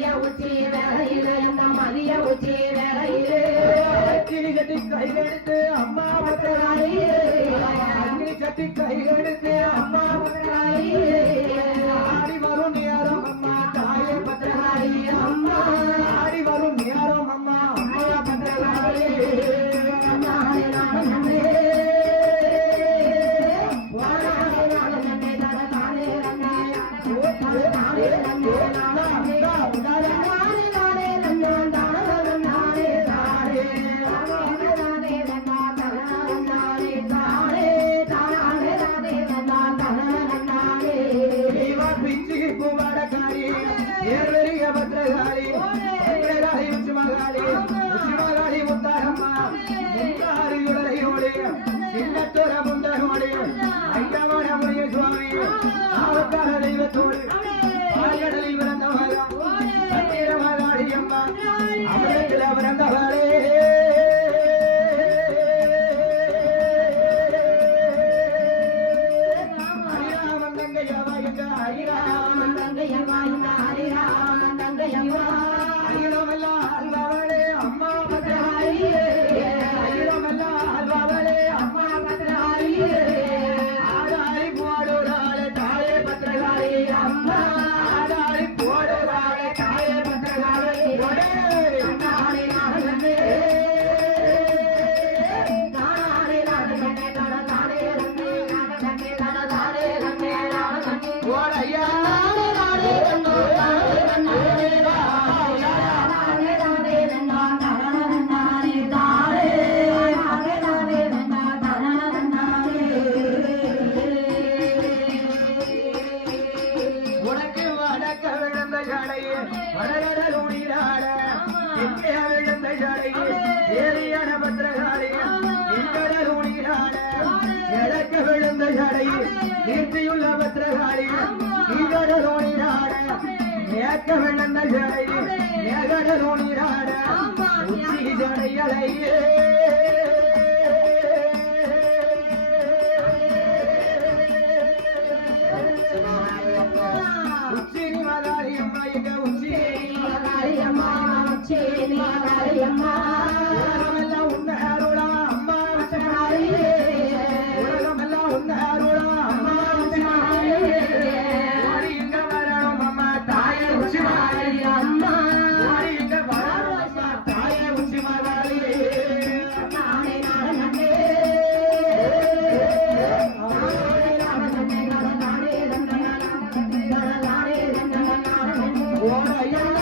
மதிய உச்சி வேலையிலே அந்த மதிய உச்சி வேலையிலே அக்கினி சட்டி கையெடுத்து அம்மா பத்திராளியே அக்கினி சட்டி கையெடுத்து அம்மா பத்திராளியே ஆடி வரும் நேரம் அம்மா தாயே பத்திராளி அம்மா ஆடி வரும் நேரம் அம்மா அம்மா பத்திராளியே கீர்த்தியுள்ள பத்திரகாளி ஈகடலோணி நாட மேக்க வெள்ளந்த ஜடை மேகடலோணி நாட உச்சி ஜடையலையே உச்சி மகாளி அம்மா எங்க உச்சி மகாளி அம்மா உச்சி மகாளி அம்மா உலகமெல்லாம் உன்ன அருளா அம்மா பத்திரகாளியே உலகமெல்லாம் உன்ன அருளா Oh,